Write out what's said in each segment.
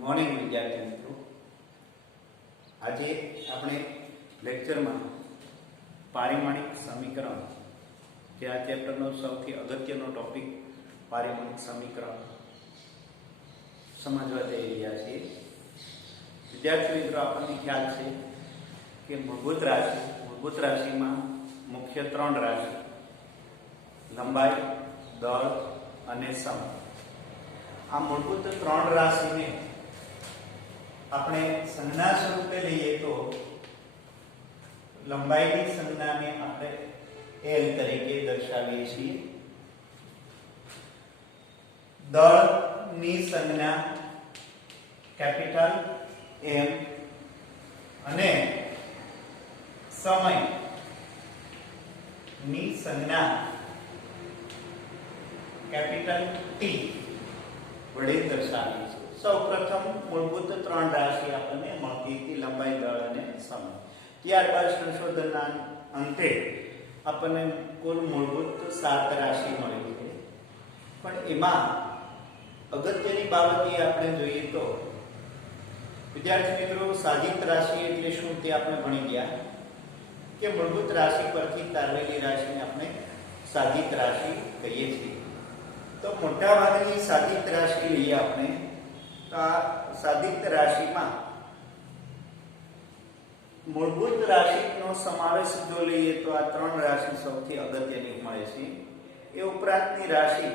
Morning વિદ્યાર્થી મિત્રો, આજે આપણે લેક્ચરમાં પારિમાણિક સમીકરણ જે આ ચેપ્ટરનો સૌથી અગત્યનો ટોપિક પારિમાણિક સમીકરણ સમજવા જઈ રહ્યા છીએ. વિદ્યાર્થી મિત્રો, આપણને ખ્યાલ છે કે મૂળભૂત રાશિમાં મુખ્ય ત્રણ રાશિ લંબાઈ, દળ અને સમય. આ મૂળભૂત ત્રણ રાશિને આપણે સંજ્ઞા સ્વરૂપે લઈએ તો લંબાઈની સંજ્ઞાને આપણે L તરીકે દર્શાવીએ છીએ, દળની સંજ્ઞા કેપિટલ M અને સમયની સંજ્ઞા કેપિટલ T વડે દર્શાવીએ છીએ. સૌપ્રથમ મૂળભૂત ત્રણ રાશિ આપણને મળતી હતી, લંબાઈ, દળ અને સમય. ત્યારબાદ સંશોધનના અંતે આપણને કુલ મૂળભૂત 7 રાશિ મળી છે. પણ એમાં અગત્યની બાબત એ આપણે જોઈએ તો વિદ્યાર્થી મિત્રો, સાધિત રાશિ એટલે શું તે આપણે ભણી ગયા કે મૂળભૂત રાશિ પરથી તારવેલી રાશિને આપણે સાધિત રાશિ કહીએ છીએ. તો મોટા ભાગની સાધિત રાશિ લઈએ આપણે તો આ સાધિત રાશિમાં મૂળભૂત રાશિનો સમાવેશ જો લઈએ તો આ ત્રણ રાશિ સૌથી અગત્યની મળે છે. એ ઉપરાંતની રાશિ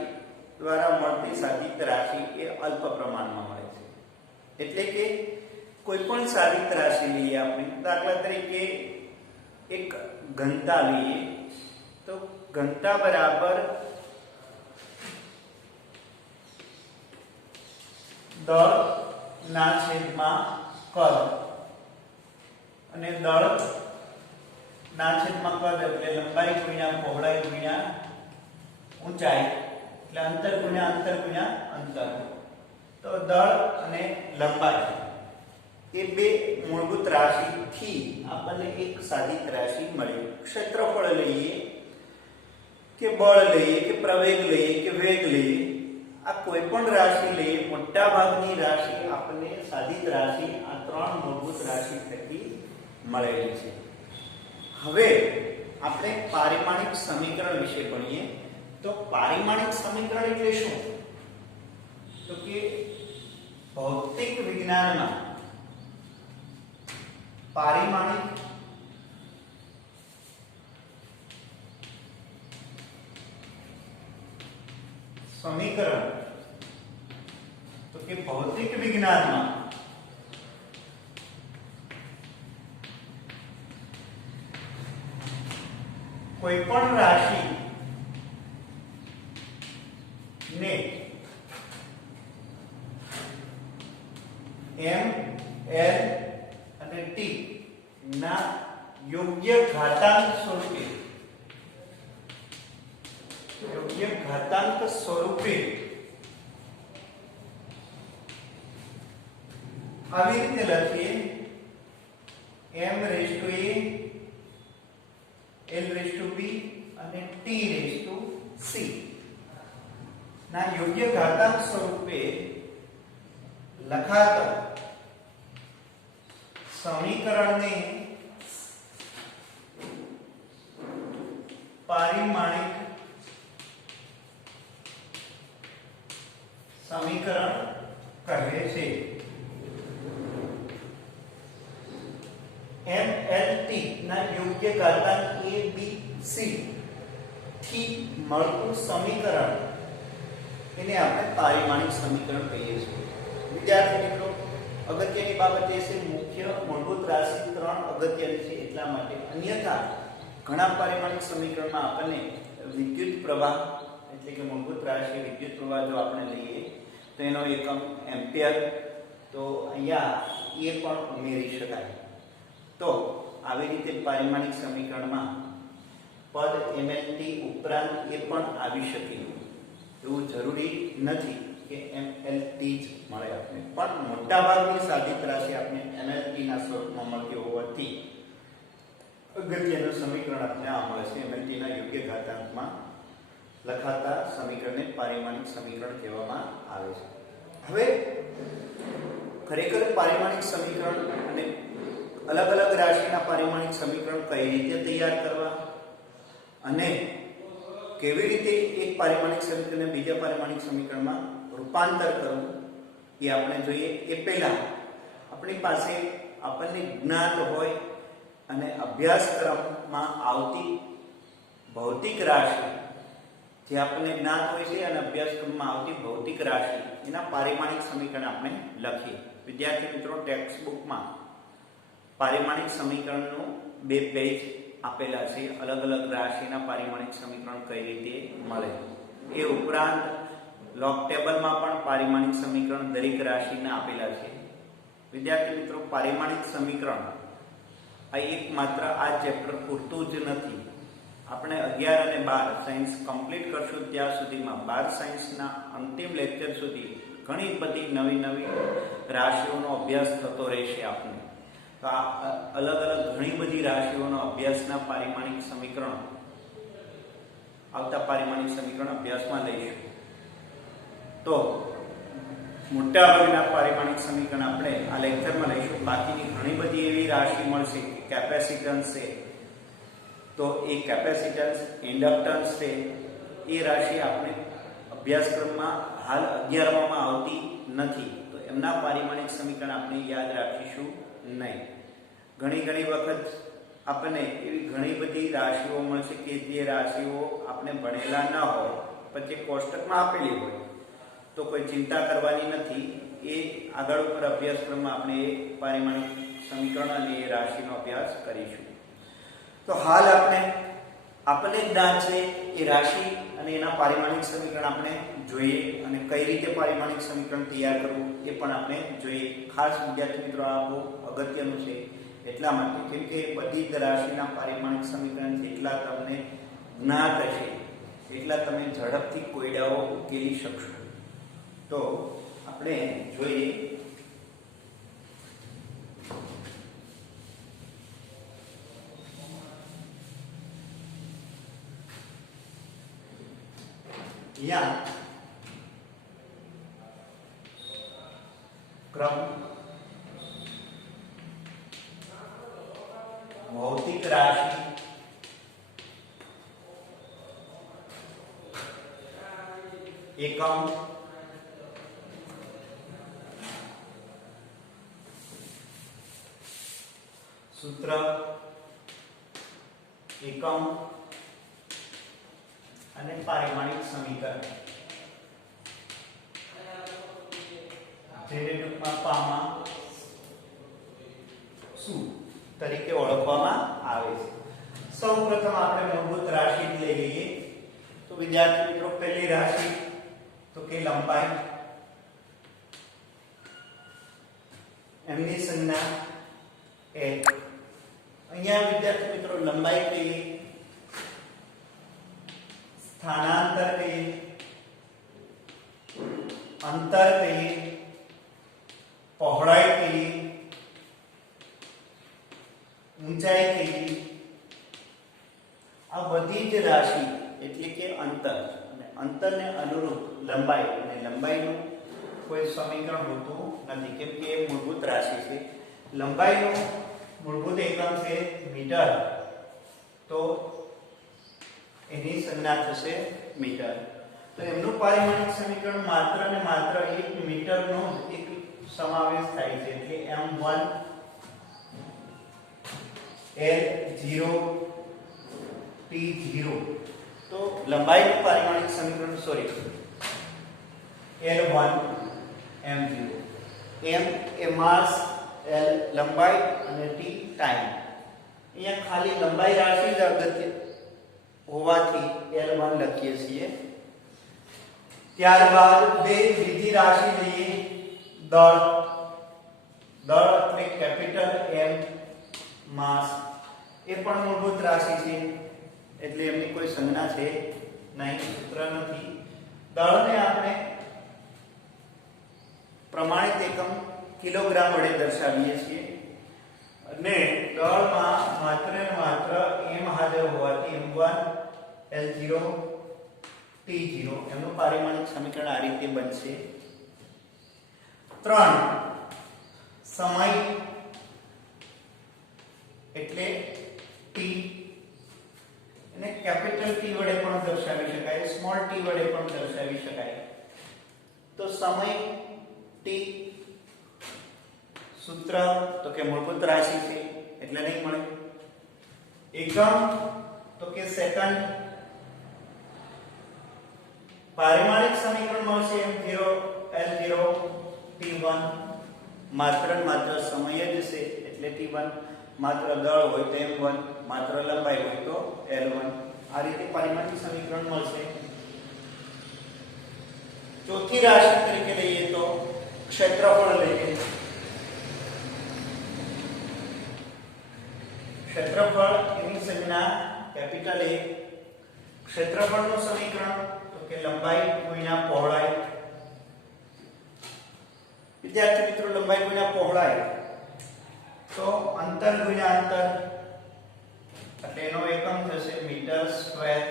દ્વારા મળતી સાધિત રાશિ એ અલ્પ પ્રમાણમાં મળે છે. એટલે કે કોઈ પણ સાધિત રાશિ લઈએ આપણે, દાખલા તરીકે એક ઘનતા લઈએ તો ઘનતા બરાબર દળ ના છેદમાં કદ, અને દળ ના છેદમાં કદ એટલે લંબાઈ ગુણ્યા પહોળાઈ ગુણ્યા ઊંચાઈ, એટલે અંતર ગુણ્યા અંતર ગુણ્યા અંતર. તો દળ અને લંબાઈ એ બે મૂળભૂત રાશિથી આપણને એક સાધિત રાશિ મળી. ક્ષેત્રફળ લઈએ કે બળ લઈએ કે પ્રવેગ લઈએ કે વેગ લઈએ, આ કોઈ પણ રાશિ લઈએ, મોટા ભાગની રાશિ આપણને સાધિત રાશિ આ ત્રણ મૂળભૂત રાશિ થકી મળેલી છે. હવે આપણે પારિમાણિક સમીકરણ વિશે ભણીએ. તો પારિમાણિક સમીકરણ એટલે શું? તો કે ભૌતિક વિજ્ઞાનમાં પારિમાણિક સમીકરણ, તો કે ભૌતિક વિજ્ઞાનમાં કોઈ પણ રાશિ ને M, L અને T ના યોગ્ય ઘાતાંક સ્વરૂપે આવી રીતે લખીએ: M raised to A, L raised to B અને T raised to C ના યોગ્ય ઘાતાંક સ્વરૂપે લખાતા સમીકરણને પારિમાણિક સમીકરણ કહે છે. M, L, T ના યોગ્ય ઘાતાંક A, B, C થી મળતું સમીકરણ એને આપણે પારિમાણિક સમીકરણ કહીએ છીએ. વિદ્યાર્થી મિત્રો, અગત્યની બાબત એ છે મુખ્ય મૂળભૂત રાશિ ત્રણ અગત્યની છે એટલા માટે. અન્યથા ઘણા પારિમાણિક સમીકરણમાં આપણને વિદ્યુત પ્રવાહ એટલે કે મૂળભૂત રાશિ વિદ્યુત પ્રવાહ જો આપણે લઈએ તો એનો એકમ એમ્પિયર, તો અહીંયા એ પણ ઉમેરી શકાય. તો આવી રીતે પારિમાણિક સમીકરણમાં પદ MLT ઉપરાંત એ પણ આવી શકે. એવું જરૂરી નથી કે MLT જ મળે આપણે, પણ મોટાભાગની સાધિત રાશિ આપણે MLT ના સ્વરૂપમાં મળતી હોવાથી અગત્યનું સમીકરણ આપણે આ મળે છે. MLT ના યોગ્ય ઘાતાંકમાં લખાતા સમીકરણને પારિમાણિક સમીકરણ કહેવામાં આવે છે. હવે ખરેખર પારિમાણિક સમીકરણ અને અલગ અલગ રાશિના પારિમાણિક સમીકરણ કઈ રીતે તૈયાર કરવા અને કેવી રીતે એક પારિમાણિક સમીકરણને બીજા પારિમાણિક સમીકરણમાં રૂપાંતર કરવું એ આપણે જોઈએ. એ પહેલા આપણી પાસે આપણને જ્ઞાત હોય અને અભ્યાસક્રમમાં આવતી ભૌતિક રાશિ જે આપણને જ્ઞાત હોય છે અને અભ્યાસક્રમમાં આવતી ભૌતિક રાશિ એના પારિમાણિક સમીકરણ આપણે લખીએ. વિદ્યાર્થી મિત્રો, ટેક્સ્ટ બુકમાં પારિમાણિક સમીકરણનું 2 પેજ આપેલા છે. અલગ અલગ રાશિના પારિમાણિક સમીકરણ કઈ રીતે મળે. એ ઉપરાંત લોગ ટેબલમાં પણ પારિમાણિક સમીકરણ દરેક રાશિના આપેલા છે. વિદ્યાર્થી મિત્રો, પારિમાણિક સમીકરણ આ એકમાત્ર આ ચેપ્ટર પૂરતું જ નથી. આપણે 11 અને 12 સાયન્સ કમ્પ્લીટ કરશું ત્યાં સુધીમાં 12 સાયન્સના અંતિમ લેક્ચર સુધી ઘણી બધી નવી નવી રાશિઓનો અભ્યાસ થતો રહેશે. આપણે તો આ અલગ અલગ ઘણી બધી રાશિઓનો અભ્યાસના પારિમાણિક સમીકરણ આવતા પારિમાણિક સમીકરણ અભ્યાસમાં લઈશું. તો મોટા ભાગના પારિમાણિક સમીકરણ આપણે આ લેક્ચરમાં લઈશું. બાકીની ઘણી બધી એવી રાશિ મળશે કે કેપેસિટન્સ છે, તો એ કેપેસિટન્સ, ઇન્ડક્ટન્સ છે, એ રાશિ આપણે અભ્યાસક્રમમાં હાલ 11માં આવતી નથી. તો એમના પારિમાણિક સમીકરણ આપણે યાદ રાખીશું નહીં. ઘણી વખત આપણને એવી ઘણી બધી રાશિઓ મળશે કે જે રાશિઓ આપણે ભણેલા ન હોય પછી કોષ્ટકમાં આપેલી હોય, તો કોઈ ચિંતા કરવાની નથી. એ આગળ ઉપર અભ્યાસક્રમમાં આપણે એ પારિમાણિક સમીકરણ અને એ રાશિનો અભ્યાસ કરીશું. તો હાલ આપણને જ્ઞાત છે એ રાશિ અને એના પારિમાણિક સમીકરણ આપણે જોઈએ અને કઈ રીતે પારિમાણિક સમીકરણ તૈયાર કરવું એ પણ આપણે જોઈએ. ખાસ વિદ્યાર્થી મિત્રો, આ બહુ અગત્યનું છે એટલા માટે કેમ કે બધી જ રાશિના પારિમાણિક સમીકરણ જેટલા તમને જ્ઞાત હશે એટલા તમે ઝડપથી કોયડાઓ ઉકેલી શકશો. તો આપણે જોઈએ यहाँ क्रम भौतिक राशि एकम सूत्र एकम અને પારિમાણિક સમીકરણ જેને ટૂંકમાં પામા શું તરીકે ઓળખવામાં આવે છે. સૌપ્રથમ આપણે મૂળભૂત રાશિ લઈ લઈએ. તો વિદ્યાર્થી મિત્રો, પહેલી રાશિ તો કે લંબાઈ, એમની સંજ્ઞા l. અહીંયા વિદ્યાર્થી મિત્રો લંબાઈ કહીએ, સ્થાનાંતર કહીએ, અંતર કહીએ, પહોળાઈ કહીએ, ઊંચાઈ કહીએ, આ બધી જ રાશિ એટલે કે અંતર અને અંતરને અનુરૂપ લંબાઈ, અને લંબાઈનું કોઈ સમીકરણ હોતું નથી કેમ કે એ મૂળભૂત રાશિ છે. લંબાઈનું મૂળભૂત એકમ છે મીટર, તો એની સંજ્ઞા થશે મીટર. તો એમનું પારિમાણિક સમીકરણ માત્ર ને માત્ર 1 મીટરનો જ એક સમાવેશ થાય છે એટલે m1 l0 t0. તો લંબાઈનું પારિમાણિક સમીકરણ l1 m0. m એ માસ, l લંબાઈ અને t ટાઈમ. અહીંયા ખાલી લંબાઈ રાશિ જ અગત્ય હોવાથી l1 લખીએ છીએ. ત્યારબાદ બીજી રાશિ લઈએ, દળ. દળ એટલે કેપિટલ M, માસ. એ પણ મૂળભૂત રાશિ છે એટલે એમની કોઈ સંજ્ઞા છે નહીં, સૂત્ર નથી. દળને આપણે પ્રમાણિત એકમ કિલોગ્રામ વડે દર્શાવીએ છીએ અને દળમાં માત્ર ને માત્ર m હાજર હોવાથી m1 l0 t0 એમનું પારિમાણિક સમીકરણ આ રીતે બનશે. 3 સમય એટલે t, એને કેપિટલ T વડે પણ દર્શાવી શકાય, સ્મોલ t વડે પણ દર્શાવી શકાય. તો સમય t, સૂત્ર તો કે મૂળભૂત રાશિ છે એટલે નહીં મળે. એકમ તો કે સેકન્ડ, પારિમાણિક સમીકરણ મળશે m0 l0 t1, માત્ર ને માત્ર સમય જ છે એટલે t1, માત્ર દળ હોય તો m1, માત્ર લંબાઈ હોય તો l1. આ રીતે પારિમાણિક સમીકરણ મળશે. ચોથી રાશિ તરીકે લઈએ તો ક્ષેત્રફળ લઈએ. ક્ષેત્રફળ એની સંજ્ઞા કેપિટલ A. ક્ષેત્રફળનું સમીકરણ તો કે લંબાઈ ગુણ્યા પહોળાઈ. વિદ્યાર્થી મિત્રો, લંબાઈ ગુણ્યા પહોળાઈ તો અંતર ગુણ્યા અંતર એટલે એનો એકમ થશે મીટર સ્ક્વેર.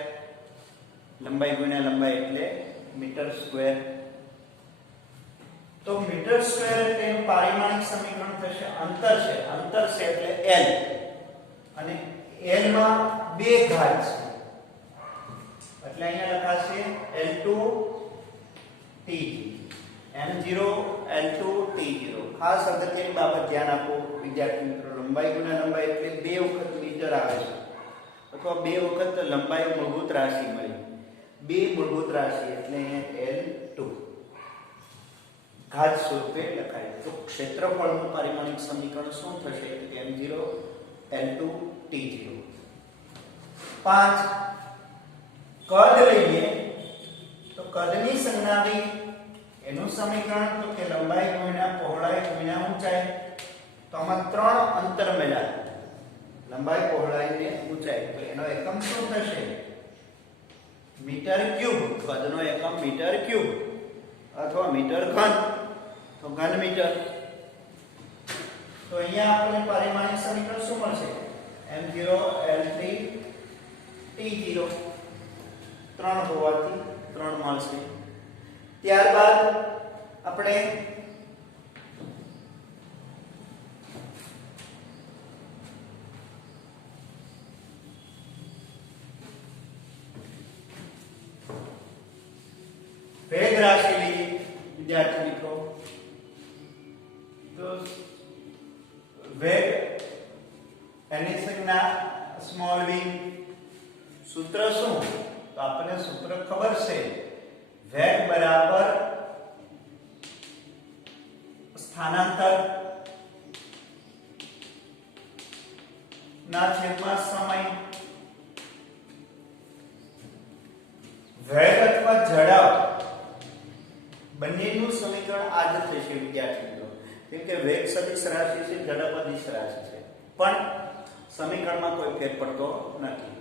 લંબાઈ ગુણ્યા લંબાઈ એટલે મીટર સ્ક્વેર. તો મીટર સ્ક્વેર એટલે એનું પારિમાણિક સમીકરણ થશે અંતર છે, અંતર છે એટલે l, અને l માં બે ઘાત છે એટલે અહીંયા લખાશે l2 t, m0 l2 t0. ખાસ અગત્યની બાબત ધ્યાન આપો વિદ્યાર્થી મિત્રો, લંબાઈ ગુણ્યા લંબાઈ એટલે બે વખત મીટર આવે છે અથવા બે વખત લંબાઈ મૂળભૂત રાશિ મળી. બે મૂળભૂત રાશિ એટલે l2 ઘાત સ્વરૂપે લખાય. તો ક્ષેત્રફળનું પારિમાણિક સમીકરણ શું થશે? m0 l2 t0. 5 કદ લઈએ તો કદની સંજ્ઞાવી એનું સમીકરણ તો કે લંબાઈ ગુણ્યા પહોળાઈ ગુણ્યા ઊંચાઈ. તો આમાં ત્રણ અંતર મળ્યા, લંબાઈ પહોળાઈ ને ઊંચાઈ. તો એનો એકમ શું થશે? Metre cube. કદનો એકમ મીટર ક્યુબ અથવા મીટર ઘન, તો ઘન મીટર. તો અહીંયા આપણને પારિમાણિક સમીકરણ શું મળશે? m0 l3 t0. 3 હોવાથી 3 મળશે. ત્યારબાદ આપણે વેગ રાશિ લઈએ વિદ્યાર્થી મિત્રો. તો વેગ એની સંજ્ઞા સ્મોલ v. સૂત્ર શું? તો આપણને સૂત્ર ખબર છે, વેગ બરાબર સ્થાનાંતર ના છેદમાં સમય. વેગ અથવા ઝડપ બંનેનું સમીકરણ આ જ થશે વિદ્યાર્થી મિત્રો. કેમ કે વેગ સદિશ રાશિ છે, ઝડપ અદિશ રાશિ છે, પણ સમીકરણમાં કોઈ ફેર પડતો નથી.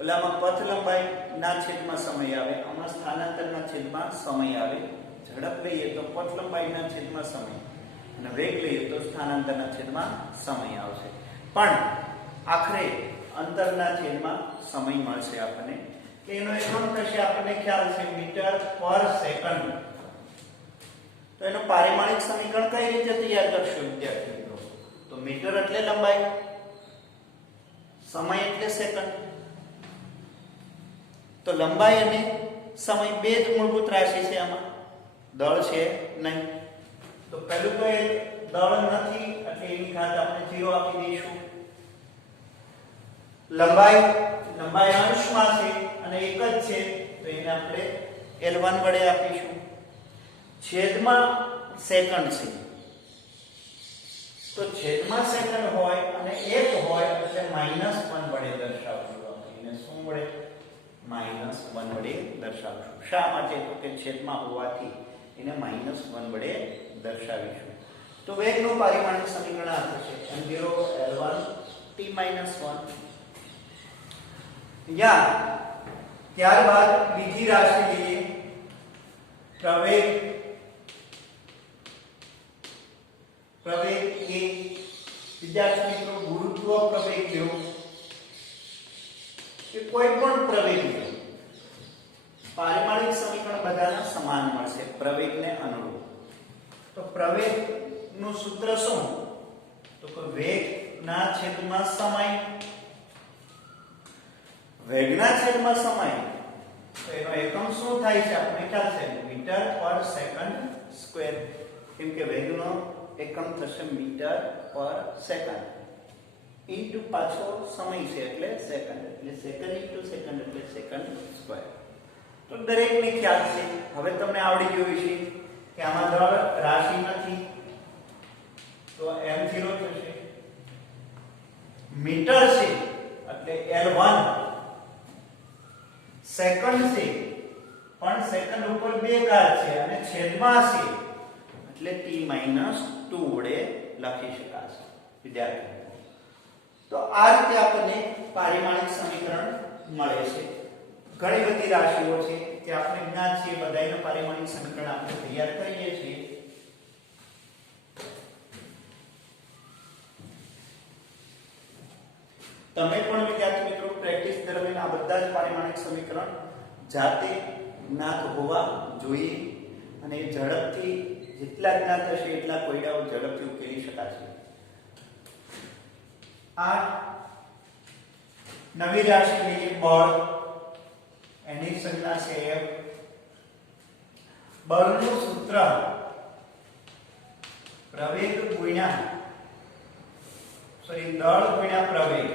ઓલામાં પથ લંબાઈ ના છેદમાં સમય આવે, આમાં સ્થાનાંતરના છેદમાં સમય આવે. ઝડપ લઈએ તો પથ લંબાઈના છેદમાં સમય, અને વેગ લઈએ તો સ્થાનાંતરના છેદમાં સમય આવશે. પણ આખરે અંતરના છેદમાં સમય મળશે આપણને. એનો એકમ થશે આપણને ખ્યાલ છે મીટર પર સેકન્ડ. તો એનું પારિમાણિક સમીકરણ કઈ રીતે તૈયાર કરશો વિદ્યાર્થી મિત્રો? તો મીટર એટલે લંબાઈ, સમય એટલે સેકન્ડ. તો લંબાઈ અને સમય બે જ મૂળભૂત રાશિ છે, આમાં દળ છે નહીં. તો પહેલું તો એ દળ નથી એટલે એની ઘાત આપણે 0 આપી દઈશું. લંબાઈ અંશમાં છે અને એક જ છે તો એને આપણે l1 વડે આપીશું. છેદમાં સેકન્ડ છે, તો છેદમાં સેકન્ડ હોય અને 1 હોય એટલે -1 વડે દર્શાવશું. આપણે શું વડે? -1 વડે દર્શાવશું. શા માટે? તો કે છેદમાં હોવાથી એને -1 વડે દર્શાવીશું. તો વેગનું પારિમાણિક સમીકરણ આ થશે m0 l1 t-1. ત્યારબાદ બીજી રાશિ લઈએ, પ્રવેગ. પ્રવેગ એ વિદ્યાર્થી મિત્રો ગુરુત્વ પ્રવેગ લ્યો કે કોઈ પણ પ્રવેગ લ્યો, પારિમાણિક સમીકરણ બધાના સમાન મળશે પ્રવેગને અનુરૂપ. તો પ્રવેગનું સૂત્ર શું? તો કે વેગના છેદમાં સમય, વેગના છેદમાં સમય, તો એનો એકમ શું થાય છે આપણે ખ્યાલ છે મીટર પર સેકન્ડ સ્ક્વેર, કેમ કે વેગનો એકમ થશે મીટર પર સેકન્ડ ઇન્ટુ પાછો સમય છે એટલે સેકન્ડ, એટલે સેકન્ડ ઇન્ટુ સેકન્ડ એટલે સેકન્ડ સ્ક્વેર. તો દરેકને ખ્યાલ છે, હવે તમને આવડી ગયું છે કે આમાં દળ રાશિ નથી તો m0 થશે, મીટર છે એટલે L1, સેકન્ડ છે પણ સેકન્ડ ઉપર બે ઘાત છે અને છેદમાં છે એટલે t-2 વડે લખી શકાશે. વિદ્યાર્થી તો આ રીતે આપણને પારિમાણિક સમીકરણ મળે છે. ઘણી બધી રાશિઓ છે જે આપણે જ્ઞાત છે, બધાયનું પારિમાણિક સમીકરણ આપણે તૈયાર કરીએ છીએ. તમે પણ વિદ્યાર્થી મિત્રો પ્રેક્ટિસ દરમિયાન આ બધા જ પારિમાણિક સમીકરણ જાતે જ્ઞાત હોવા જોઈએ અને ઝડપથી જેટલા જ્ઞાત હશે એટલા કોયડાઓ ઝડપથી ઉકેલી શકાશે. આ નવી રાશિ લઈએ બળ, એની સંજ્ઞા છે F. બળનું સૂત્ર પ્રવેગ ગુણ્યા દળ ગુણ્યા પ્રવેગ,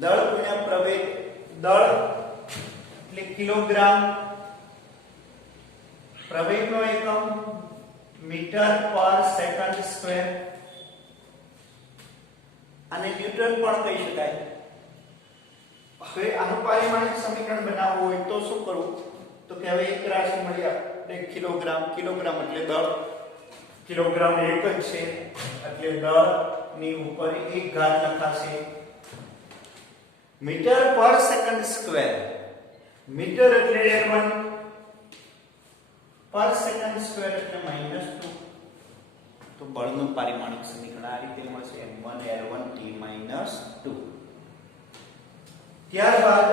દળ ગુણ્યા પ્રવેગ, દળ એટલે કિલોગ્રામ, પ્રવેગનો એકમ મીટર પર સેકન્ડ સ્ક્વેર, અને ન્યૂટન પણ કહી શકાય. હવે આનું પારિમાણિક સમીકરણ બનાવવું હોય તો શું કરવું, તો કે હવે એક રાશિ મળી આપણે કિલોગ્રામ, કિલોગ્રામ એટલે દળ, કિલોગ્રામ એક જ છે એટલે દળ ની ઉપર એક ઘાત લખાશે. મીટર પર સેકન્ડ સ્ક્વેર, મીટર એટલે L1, પર સેકન્ડ સ્ક્વેર એટલે -2. તો બળનું પારિમાણિક સમીકરણ આ રીતે મળશે m1 L1 t-2. ત્યારબાદ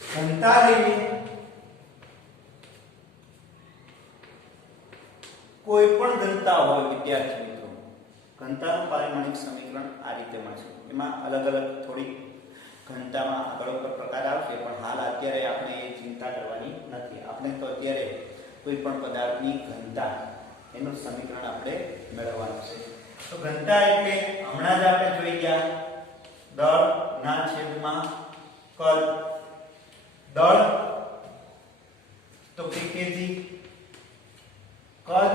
ઘનતા લઈએ. કોઈ પણ ઘનતા હોય વિદ્યાર્થી મિત્રો, ઘનતાનું પારિમાણિક સમીકરણ આ રીતે મળશે. એમાં અલગ અલગ થોડી ઘનતામાં આગળ ઉપર પ્રકાર આવશે, પણ હાલ અત્યારે આપણે એ ચિંતા કરવાની નથી. આપણે તો અત્યારે કોઈ પણ પદાર્થની ઘનતા એનું સમીકરણ આપણે મેળવવાનું છે. તો ઘનતા એટલે હમણાં જ આપણે જોઈ ગયા દળ ના છેદમાં કદ, દળ તો કેજી, કદ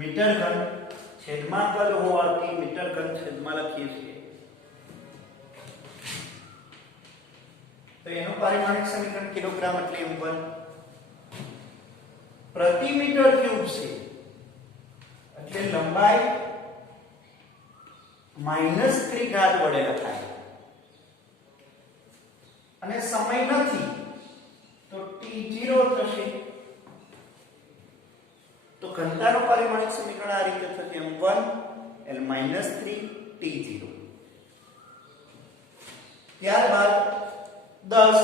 મીટર ઘન, છેદમાં કદ હોવાથી મીટર ઘન છેદમાં લખીએ છીએ. તો એનું પારિમાણિક સમીકરણ કિલોગ્રામ એટલે m1 પ્રતિ મીટર ક્યુબ છે એટલે લંબાઈ -3 ઘાત વડે લખાય, અને સમય નથી તો t0 થશે. તો ઘનતાનું પારિમાણિક સમીકરણ આ રીતે થશે m1 L-3 t0. ત્યારબાદ 10,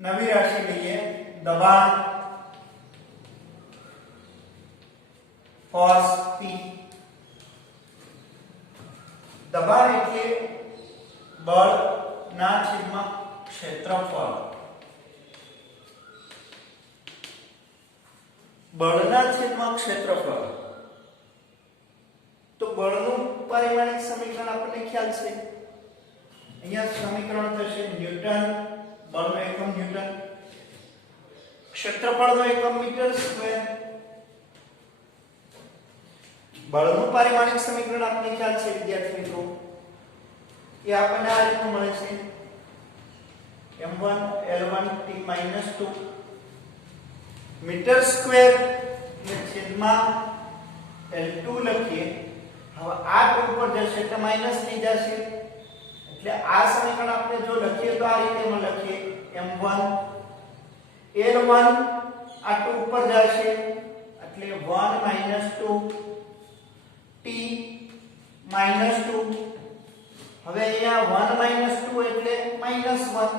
નવી રાશિ લઈએ દબાણ, ફોર્સ P. દબાણ એટલે બળ ના છેદમાં ક્ષેત્રફળ, બળના છેદમાં ક્ષેત્રફળ. તો બળનું પારિમાણિક સમીકરણ આપણને ખ્યાલ છે. અહીંયા સમીકરણ થશે ન્યૂટન, બળનો એકમ ન્યૂટન, ક્ષેત્રફળનો એકમ મીટર સ્ક્વેર. બળનું પારિમાણિક સમીકરણ આપણને ખ્યાલ છે વિદ્યાર્થી મિત્રો, એ આપણને આ રીતે મળે છે m1 L1 t-2 metre square ને છેદમાં L2 લખીએ. હવે આ ટુ ઉપર જશે એટલે માઈનસ થઈ જશે, એટલે આ સમીકરણ આપણે જો લખીએ તો આ રીતે માં લખીએ m1 L1 આ ટુ ઉપર જશે એટલે 1 - 2 t -2. હવે અહીંયા 1 - 2 એટલે -1.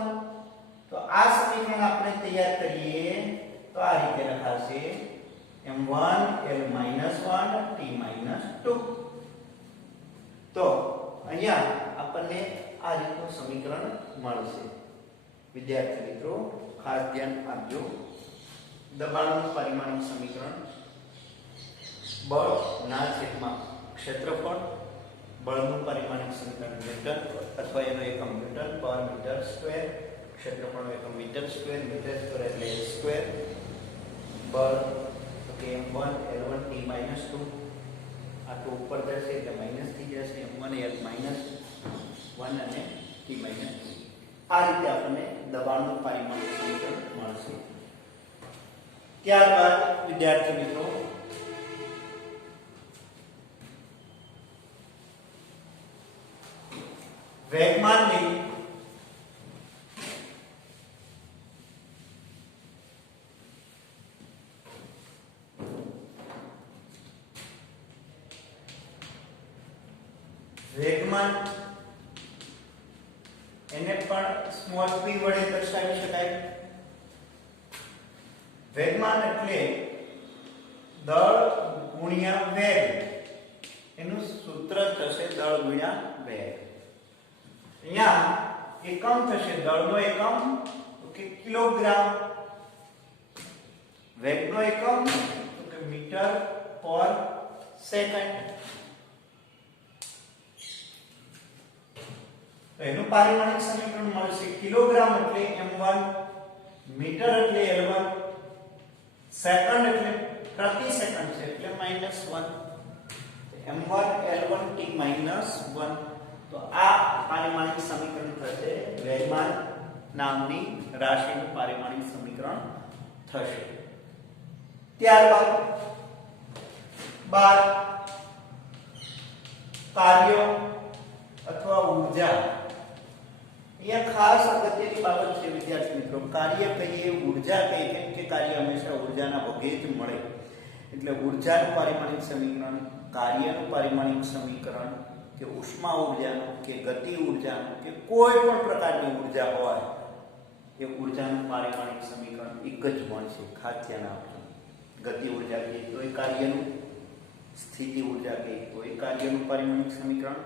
તો આ સમીકરણ આપણે તૈયાર કરીએ તો આ રીતે લખાશે m1 l - 1 t - 2. તો અહીંયા આપણને આ રીતનું સમીકરણ મળશે. વિદ્યાર્થી મિત્રો ખાસ ધ્યાન આપજો. દબાણનું પરિમાણિક સમીકરણ બળ ના છેદમાં ક્ષેત્રફળ, બળનું પરિમાણિક સમીકરણ ન્યૂટન અથવા એનો એકમ ન્યૂટન પર મીટર સ્ક્વેર, ક્ષેત્રફળનો એકમ મીટર સ્ક્વેર એટલે l સ્ક્વેર, બળ તો કે m1 l1 t - 2 આ તો ઉપર જશે એટલે માઈનસ થઈ જશે m1 l - 1 અને t - 2. આ રીતે આપણને દબાણનું પરિમાણિક સમીકરણ મળશે. ત્યારબાદ વિદ્યાર્થી મિત્રો વેગમાનની વેગમાન એને પણ સ્મોલ p વડે દર્શાવી શકાય. વેગમાન એટલે દળ ગુણ્યા વેગ. એનું સૂત્ર થશે દળ ગુણ્યા વેગ. અહીંયા એકમ થશે દળનો એકમ તો કે કિલોગ્રામ, વેગનો એકમ તો કે મીટર પર સેકન્ડ. તો એનું પારિમાણિક સમીકરણ મળશે કિલોગ્રામ એટલે m1, મીટર એટલે l1, સેકન્ડ એટલે પ્રતિ સેકન્ડ છે એટલે -1. m1 l1 t - 1. તો આ પારિમાણિક સમીકરણ થશે વેગમાન નામની રાશિનું પારિમાણિક સમીકરણ થશે. ત્યારબાદ 12 કાર્ય અથવા ઉર્જા. અહીંયા ખાસ અગત્યની બાબત છે વિદ્યાર્થી મિત્રો. કાર્ય કહીએ ઉર્જા કહીએ, કેમ કે કાર્ય હંમેશા ઉર્જાના વગે જ મળે. એટલે ઉર્જાનું પારિમાણિક સમીકરણ, કાર્યનું પારિમાણિક સમીકરણ કે ઉષ્મા ઉર્જાનું કે ગતિ ઉર્જાનું કે કોઈ પણ પ્રકારની ઉર્જા હોય એ ઉર્જાનું પારિમાણિક સમીકરણ એક જ મળશે. ખાસ ધ્યાન આપજો. ગતિ ઉર્જા કે તોય કાર્યનું, સ્થિતિ ઉર્જા કે તોય કાર્યનું પારિમાણિક સમીકરણ,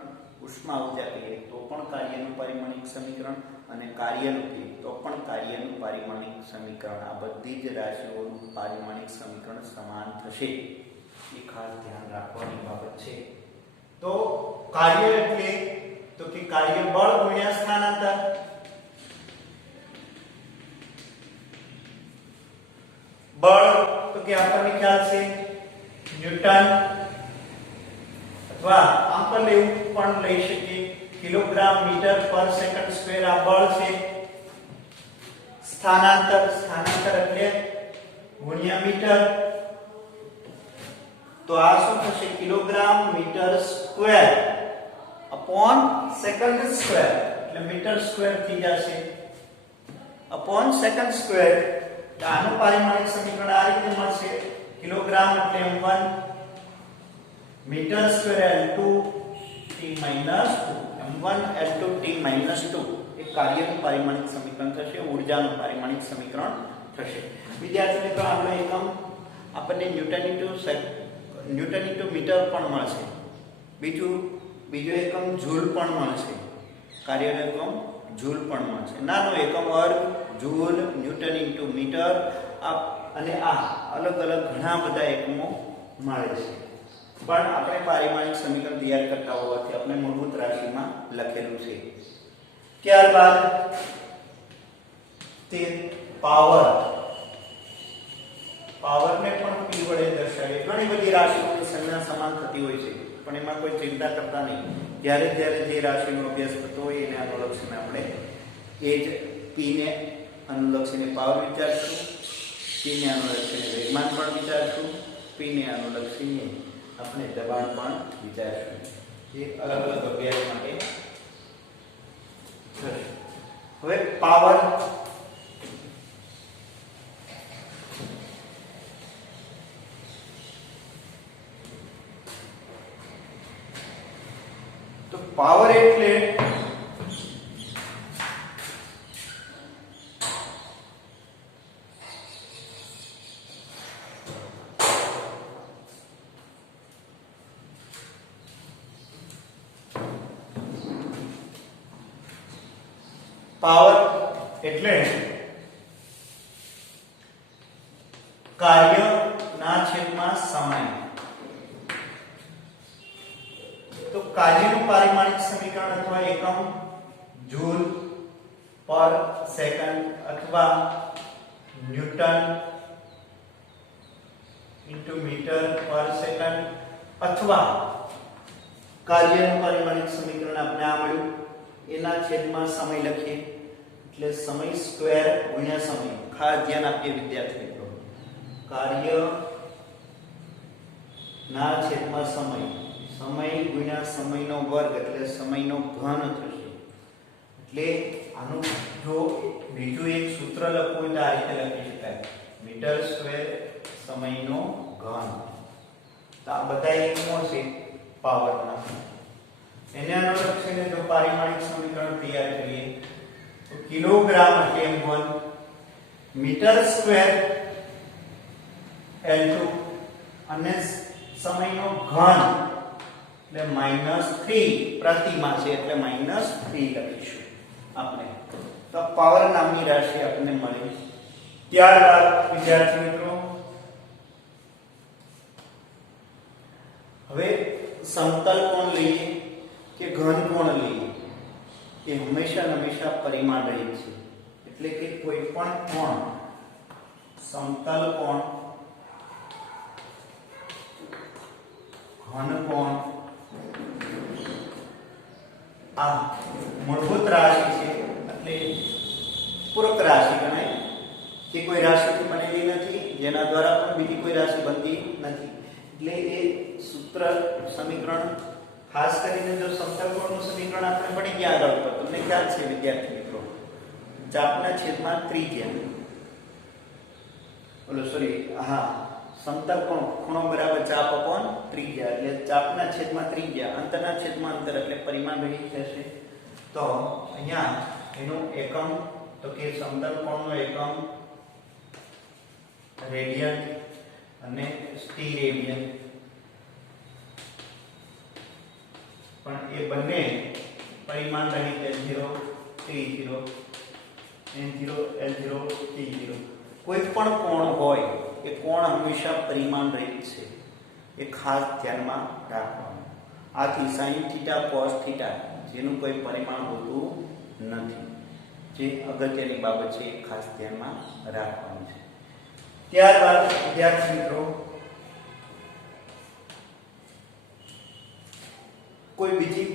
ઉષ્મા ઉર્જા કહીએ તો પણ કાર્યનું પારિમાણિક સમીકરણ અને કાર્યનું કહીએ તો પણ કાર્યનું પારિમાણિક સમીકરણ. આ બધી જ રાશિઓનું પારિમાણિક સમીકરણ સમાન થશે. એ ખાસ ધ્યાન રાખવાની બાબત છે. તો કાર્ય એટલે તો કે કાર્ય બળ ગુણ્યા સ્થાનાંતર. બળ તો કે આપણને ખ્યાલ છે ન્યૂટન અથવા આમ પણ લેવું પણ લઈ શકીએ કિલોગ્રામ મીટર પર સેકન્ડ સ્ક્વેર આ બળ છે. સ્થાનાંતર એટલે ગુણ્યા મીટર. તો આ શું થશે kilogram metre square upon second square એટલે મીટર સ્ક્વેર થઈ જશે અપોન સેકન્ડ સ્ક્વેર. તો આનું પારિમાણિક સમીકરણ આ રીતે મળશે કિલોગ્રામ એટલે m1 metre square l2 t - 2 m1 l2 t - 2 એ કાર્યનું પારિમાણિક સમીકરણ થશે. ઊર્જાનું પારિમાણિક સમીકરણ થશે. વિદ્યાર્થી મિત્રો આપણો એકમ આપણને ન્યૂટન ઇન્ટુ મીટર પણ મળશે. બીજો એકમ જૂલ પણ મળશે. કાર્યનો એકમ જૂલ પણ મળશે. નાનો એકમ વર્ગ, જૂલ, ન્યૂટન ઇન્ટુ મીટર અને આ અલગ અલગ ઘણા બધા એકમો મળે છે. પણ આપણે પારિમાણિક સમીકરણ તૈયાર કરતા હોવાથી આપણે મૂળભૂત રાશિમાં લખેલું છે. ત્યારબાદ તે પાવરને પણ p વડે દર્શાવે. ઘણી બધી રાશિઓની સંજ્ઞા સમાન થતી હોય છે પણ એમાં કોઈ ચિંતા કરતા નહીં. જ્યારે જે રાશિનો અભ્યાસ થતો હોય એને અનુલક્ષીને આપણે એ જ p ને અનુલક્ષીને પાવર વિચારશું, p ને અનુલક્ષીને વેગમાન પણ વિચારશું, p ને અનુલક્ષીને આપણે દબાણ પણ વિચારશું. એ અલગ અલગ અભ્યાસ માટે થશે. હવે પાવર પાવર એટલે પાવર એટલે કાર્યના છેદમાં સમય. તો કાર્યનું પારિમાણિક સમીકરણ અથવા એકમ જૂલ પર સેકન્ડ અથવા ન્યૂટન ઇન્ટુ મીટર પર સેકન્ડ અથવા કાર્યનું પારિમાણિક સમીકરણ આપણે આ મળ્યું એના છેદમાં સમય લખીએ એટલે સમય સ્ક્વેર ગુણ્યા સમય. ખાસ ધ્યાન આપીએ વિદ્યાર્થી મિત્રો, કાર્ય ના છેદમાં સમય, સમય ગુણ્યા સમયનો વર્ગ એટલે સમયનો ઘન થશે. એટલે આનું જો બીજું એક સૂત્ર લખવું હોય તો આ રીતે લખી શકાય, મીટર સ્ક્વેર સમયનો ઘન. તો આ બધા એકમો છે પાવરના. એને અનુલક્ષીને જો પારિમાણિક સમીકરણ તૈયાર કરીએ તો કિલોગ્રામ એટલે m1, મીટર સ્ક્વેર L2 અને સમયનો ઘન એટલે -3 પ્રતિમા છે એટલે -3 લખીશું આપણે. તો પાવર નામની રાશિ આપણને મળી. ત્યારબાદ વિદ્યાર્થી મિત્રો હવે સમતલ કોણ લઈએ કે ઘન કોણ લઈએ એ હંમેશા પરિમાણ રહે છે. એટલે કે કોઈ પણ કોણ, સમતલ કોણ, ઘન કોણ, આ મૂળભૂત રાશિ છે એટલે પૂરક રાશિ ગણાય કે કોઈ રાશિથી બનેલી નથી, જેના દ્વારા પણ બીજી કોઈ રાશિ બનતી નથી. એટલે એ સૂત્ર સમીકરણ ખાસ કરીને જો સમતલ કોણનું સમીકરણ આપણે ભણી ગયા આગળ તો તમને ખ્યાલ છે વિદ્યાર્થી મિત્રો, ચાપના છેદમાં ત્રિજ્યા, સમતલ કોણ ખૂણો બરાબર ચાપ અપોન ત્રિજ્યા એટલે ચાપના છેદમાં ત્રિજ્યા, અંતરના છેદમાં અંતર એટલે પરિમાણ રહી જશે. તો અહીંયા એનું એકમ તો કે સમતલ કોણનો એકમ રેડિયન અને સ્ટીરેડિયન, પણ એ બંને પરિમાણ રહી L0 T0 N0 L0 T0. કોઈ પણ કોણ હોય એ કોણ હંમેશા પરિમાણ રહિત છે, એ ખાસ ધ્યાનમાં રાખવાનું. આથી sin થીટા cos થીટા જેનું કોઈ પરિમાણ હોતું નથી, જે અગત્યની બાબત છે એ ખાસ ધ્યાનમાં રાખવાનું છે. ત્યારબાદ વિદ્યાર્થી મિત્રો કોઈ બીજી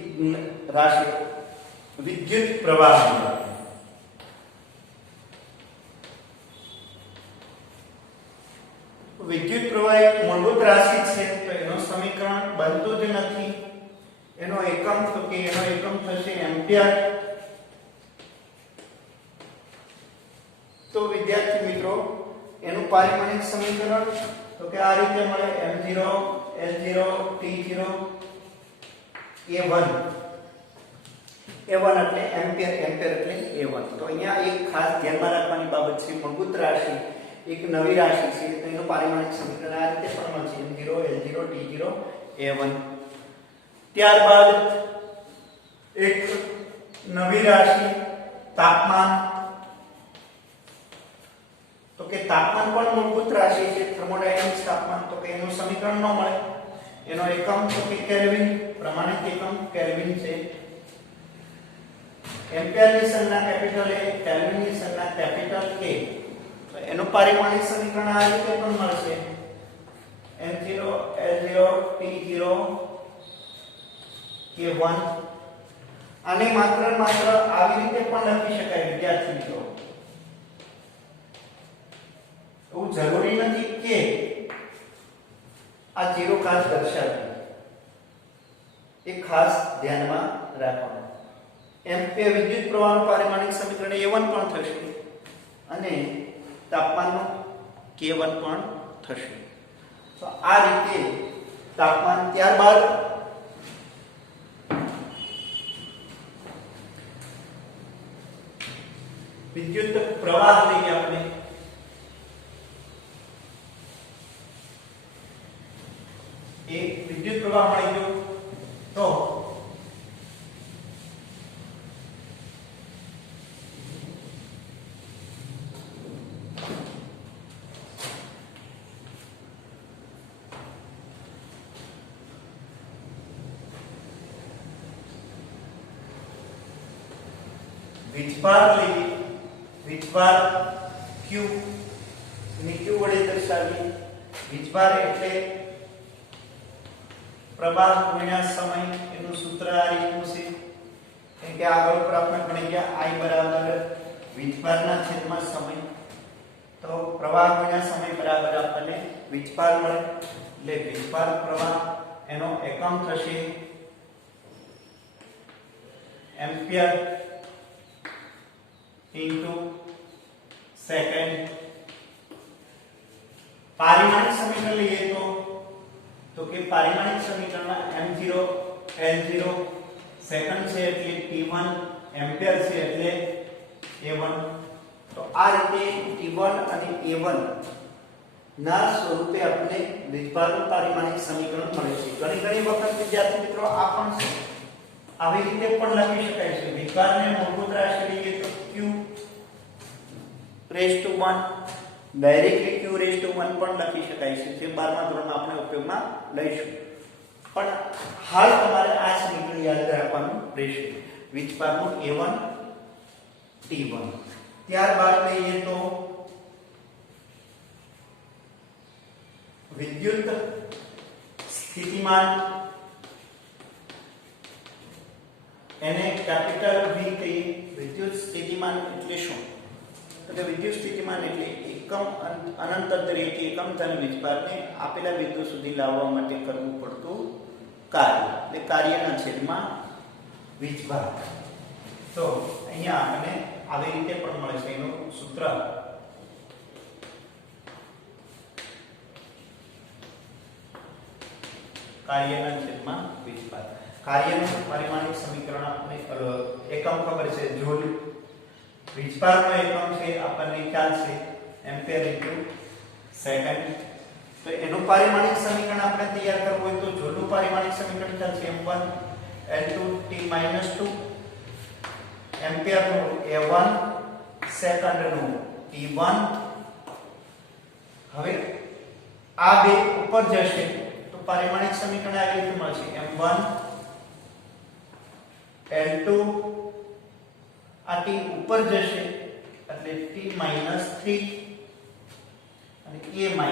રાશિ વિદ્યુત પ્રવાહ. વિદ્યુત પ્રવાહ એક મૂળભૂત રાશિ છે તો એનું સમીકરણ બનતું જ નથી. એનો એકમ તો કે એનો એકમ થશે એમ્પિયર. તો વિદ્યાર્થી મિત્રો એનું પારિમાણિક સમીકરણ તો કે આ રીતે મળે m0 L0 T0 A1 એટલે એમ્પિયર, એમ્પિયર એટલે A1. તો અહીંયા એક ખાસ ધ્યાનમાં રાખવાની બાબત છે, મૂળભૂત રાશિ એક નવી રાશિ છે તો એનું પારિમાણિક સમીકરણ આ રીતે પણ મળશે m0 L0 T0 A1. ત્યારબાદ એક નવી રાશિ તાપમાન, તો કે તાપમાન પણ મૂળભૂત રાશિ છે, થર્મોડાયનેમિક્સ તાપમાન. તો કે એનું સમીકરણ ન મળે, એનો એકમ તો કે કેલ્વિન, પ્રમાણિત એકમ કેલ્વિન છે. એમ્પિયરની સંજ્ઞા કેપિટલ A, કેલ્વિનની સંજ્ઞા કેપિટલ K. તો એનું પારિમાણિક સમીકરણ આ રીતે પણ મળશે m0 L0 T0 K1. આને માત્ર આવી રીતે પણ લખી શકાય વિદ્યાર્થી મિત્રો. એવું જરૂરી નથી કે આ 0 ખાસ દર્શાવે, એ ખાસ ધ્યાનમાં રાખવાનું. એમ્પિયર વિદ્યુત પ્રવાહનું પારિમાણિક સમીકરણ A1 પણ થશે અને તાપમાનનું K1 પણ થશે. તો આ રીતે તાપમાન. ત્યારબાદ विद्युत प्रवाह लईए आपणे एक विद्युत प्रवाह मळी गयो तो વીજભાર લઈએ વીજભાર Q ને Q વડે દર્શાવીએ વીજભાર એટલે પ્રવાહ ગુણ્યા સમય એનું સૂત્ર આ રીતનું છે કેમ કે આગળ ઉપર આપણે ભણી ગયા I બરાબર વીજભારના છેદમાં સમય તો પ્રવાહ ગુણ્યા સમય બરાબર આપણને વીજભાર મળે એટલે વીજભાર પ્રવાહ એનો એકમ થશે એમ્પિયર into second पारिमाणिक समीकरण लिए तो कि पारिमाणिक समीकरण में m0 l0 सेकंड से એટલે t1 एम्पियर से એટલે a1 तो आ રીતે t1 અને a1 ના સ્વરૂપે આપણે વીજભારનું પારિમાણિક સમીકરણ મળે છે ઘણી વખત વિદ્યાર્થી મિત્રો આ પણ આવી રીતે પણ લખી શકાય છે વીજભારને મૂળભૂત રાશિ લઈએ તો q raised to 1 directly q raised to 1 પણ લખી શકાય છે જે 12મા ધોરણમાં આપણે ઉપયોગમાં લઈશું પણ હાલ તમારે આ સમીકરણ યાદ રાખવાનું રહેશે વીજભારનું a1 t1 ત્યારબાદ લઈએ તો વિદ્યુત સ્થિતિમાન એને કેપિટલ V કહીએ વિદ્યુત સ્થિતિમાન એટલે શું તો કે વિદ્યુત સ્થિતિમાન એટલે એકમ અનંત અંતરેથી એકમ ધન વીજભારને આપેલા બિંદુ સુધી લાવવા માટે કરવું પડતું કાર્ય એટલે કાર્યના છેદમાં વીજભાર તો અહીંયા આપણને આવી રીતે પણ મળે છે એનું સૂત્ર કાર્યના છેદમાં વીજભાર કાર્યનું પરિમાણિક સમીકરણ આપણે એકમ ખબર છે જૂલ વીજભારનો એકમ છે આપણને ખ્યાલ છે એમ્પિયર ઇન્ટુ સેકન્ડ તો એનું પરિમાણિક સમીકરણ આપણે તૈયાર કરવું હોય તો જૂલનું પરિમાણિક સમીકરણ ખ્યાલ છે m1 l2 t-2 એમ્પિયરનું a1 સેકન્ડનું t1 હવે આ બે ઉપર જશે તો પરિમાણિક સમીકરણ આવી રીતે મળશે m1 l2 આ t ઉપર જશે એટલે t-3 અને a 1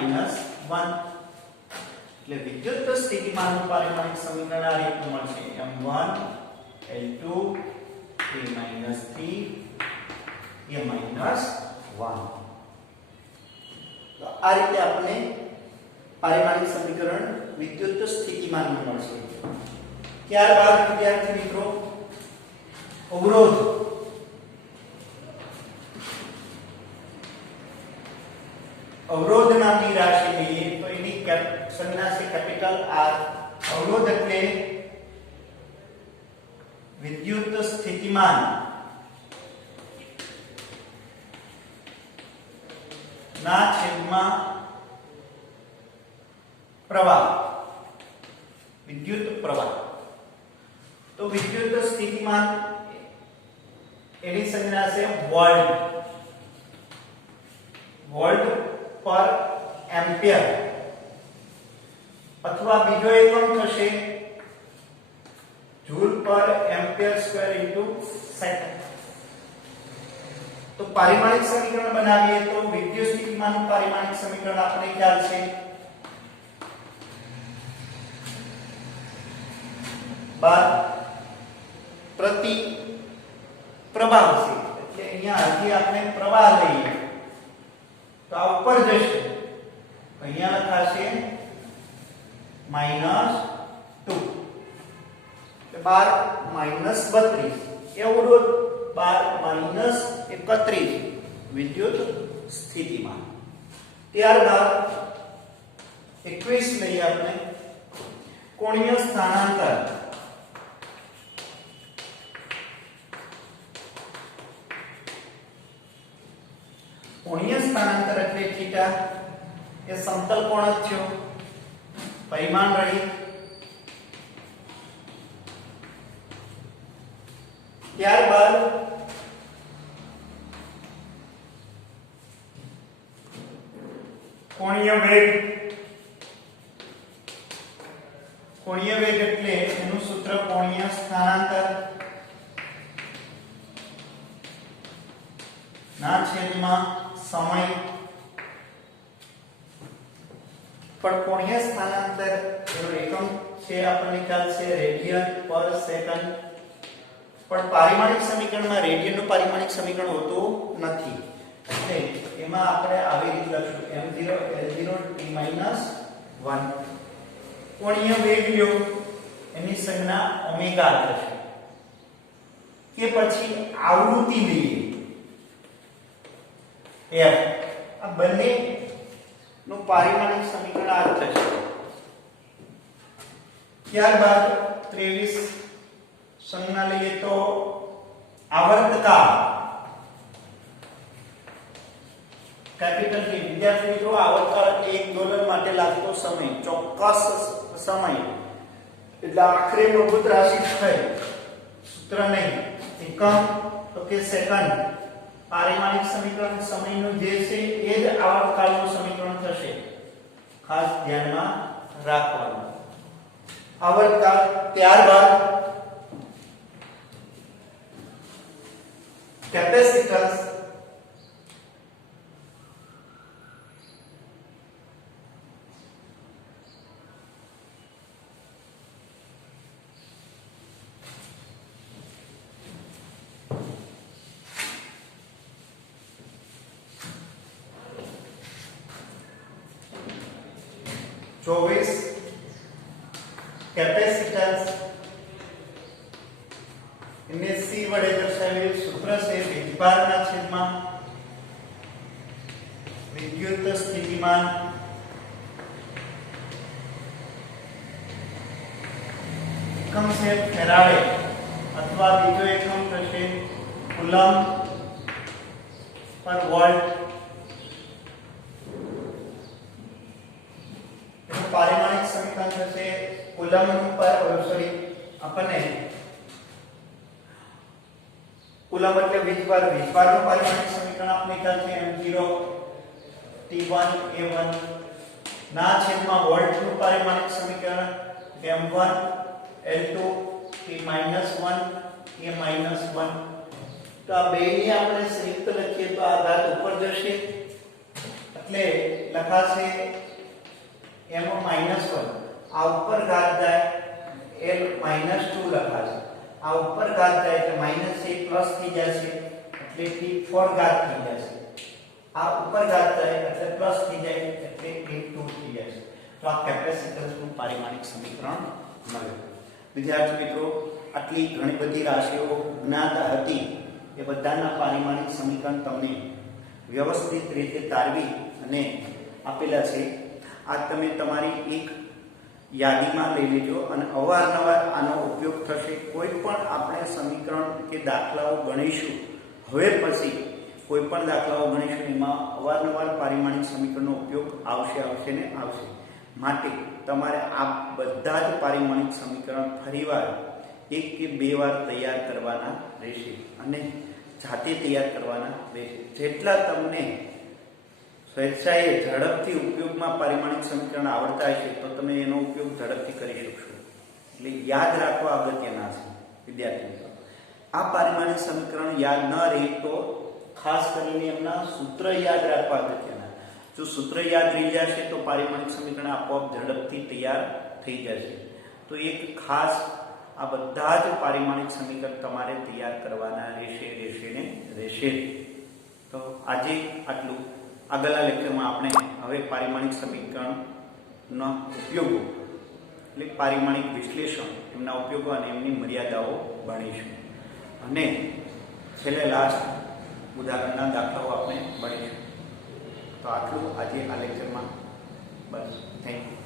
એટલે વિદ્યુત સ્થિતિમાનનું પરિમાણિક સમીકરણ આ રીતનું મળશે m1 l2 t-3 a 1 તો આ રીતે આપણે પરિમાણિક સમીકરણ વિદ્યુત સ્થિતિમાનનું મળશે ત્યારબાદ વિદ્યાર્થી મિત્રો અવરોધ અવરોધ નામની રાશિ લઈએ તો એની સંજ્ઞા છે કેપિટલ R અવરોધ એટલે વિદ્યુત સ્થિતિમાન ના છેદમાં પ્રવાહ વિદ્યુત પ્રવાહ તો વિદ્યુત સ્થિતિમાન એની સંજ્ઞા છે વોલ્ટ પર એમ્પિયર અથવા બીજો એકમ થશે જૂલ પર એમ્પિયર સ્ક્વેર ઇન્ટુ સેકન્ડ તો પારિમાણિક સમીકરણ બનાવીએ તો વિદ્યુત સ્થિતિમાનનું પારિમાણિક સમીકરણ આપણે ખ્યાલ છે બાદ પ્રતિ પ્રવાહ છે એટલે અહીંયા હજી આપણે પ્રવાહ લઈએ તો આ ઉપર જશે અહીંયા લખાશે -2 એટલે 12 -32 અવરોધ 12 -31 વિદ્યુત સ્થિતિમાન ત્યારબાદ 21 લઈએ આપણે કોણીય સ્થાનાંતર કોણીય સ્થાનાંતર એટલે થીટા એ સમતલ કોણ જ થયો, પરિમાણ રહિત. ત્યારબાદ કોણીય વેગ. કોણીય વેગ એટલે એનું સૂત્ર કોણીય સ્થાનાંતર ના છેદમાં સમય. પણ કોણીય સ્થાનાંતર એનો એકમ છે આપણને ખ્યાલ છે રેડિયન પર સેકન્ડ. પણ પારિમાણિક સમીકરણમાં રેડિયનનું પારિમાણિક સમીકરણ હોતું નથી, એટલે એમાં આપણે આવી રીતે લખશું m0 l0 t - 1. કોણીય વેગ લ્યો એની સંજ્ઞા ઓમેગા થશે, કે પછી આવૃત્તિ લઈએ f. આ બંને નું પારિમાણિક સમીકરણ આ થશે. ત્યારબાદ 23 સંજ્ઞા લઈએ તો આવર્તકાળ. Capital T. વિદ્યાર્થી મિત્રો, આવર્તકાળ એટલે એક ડોલર માટે લાગતો સમય, ચોક્કસ સમય. એટલે આખરે મૂળભૂત રાશિ થઈ, સૂત્ર નહીં, એકમ તો કે સેકન્ડ. પારિમાણિક સમીકરણ સમયનું જે છે એ જ આવર્તકાળનું સમીકરણ થશે, ખાસ ધ્યાનમાં રાખવાનું. આવર્તકાળ. ત્યારબાદ કેપેસિટન્સ. કેપેસિટન્સ એને C વડે દર્શાવેલ સૂત્ર છે વીજભારના છેદમાં વિદ્યુત સ્થિતિમાન. એકમ છે ફેરાડે અથવા બીજો એકમ થશે કુલમ્બ પર વોલ્ટ. પારિમાણિક સમીકરણ થશે કુલમ્બ પર આપણને કુલમ્બ એટલે વીજભાર. વીજભારનું પારિમાણિક સમીકરણ આપણે ખ્યાલ છે m0 t1 a1 ના છેદમાં વોલ્ટનું પારિમાણિક સમીકરણ m1 l2 t - 1 a - 1. તો આ બેની આપણે સંયુક્ત લખીએ તો આ ઘાત ઉપર જશે, એટલે લખાશે m -1. આ ઉપર ઘાત જાય l -2 લખાશે. આ ઉપર ઘાત જાય એટલે -1 પ્લસ થઈ જશે, એટલે t4 ઘાત થઈ જશે. આ ઉપર ઘાત જાય એટલે પ્લસ થઈ જાય, એટલે t2 થઈ જશે. તો આ કેપેસિટન્સનું પારિમાણિક સમીકરણ મળ્યું. વિદ્યાર્થી મિત્રો, આટલી ઘણી બધી રાશિઓ જ્ઞાત હતી એ બધાના પારિમાણિક સમીકરણ તમને વ્યવસ્થિત રીતે તારવી અને આપેલા છે. આ તમે તમારી એક યાદીમાં લઈ લેજો અને અવારનવાર આનો ઉપયોગ થશે. કોઈ પણ આપણે સમીકરણ કે દાખલાઓ ગણીશું, હવે પછી કોઈ પણ દાખલાઓ ગણીશું એમાં અવારનવાર પારિમાણિક સમીકરણનો ઉપયોગ આવશે ને આવશે. માટે તમારે આ બધા જ પારિમાણિક સમીકરણ ફરીવાર એક કે બે વાર તૈયાર કરવાના રહેશે અને જાતે તૈયાર કરવાના રહેશે. જેટલા તમને સ્વેચ્છાએ ઝડપથી ઉપયોગમાં પારિમાણિક સમીકરણ આવડતા હશે તો તમે એનો ઉપયોગ ઝડપથી કરી શકશો. એટલે યાદ રાખવા અગત્યના છે વિદ્યાર્થી મિત્રો. આ પારિમાણિક સમીકરણ યાદ ન રહે તો ખાસ કરીને એમના સૂત્ર યાદ રાખવા અગત્યના. જો સૂત્ર યાદ રહી જશે તો પારિમાણિક સમીકરણ આપોઆપ ઝડપથી તૈયાર થઈ જશે. તો એક ખાસ આ બધા જ પારિમાણિક સમીકરણ તમારે તૈયાર કરવાના રહેશે. તો આજે આટલું. આગળના લેક્ચરમાં આપણે હવે પારિમાણિક સમીકરણના ઉપયોગો એટલે પારિમાણિક વિશ્લેષણ, એમના ઉપયોગો અને એમની મર્યાદાઓ ભણીશું અને છેલ્લે લાસ્ટ ઉદાહરણના દાખલાઓ આપણે ભણીશું. તો આટલું આજે આ લેક્ચરમાં બસ. Thank you.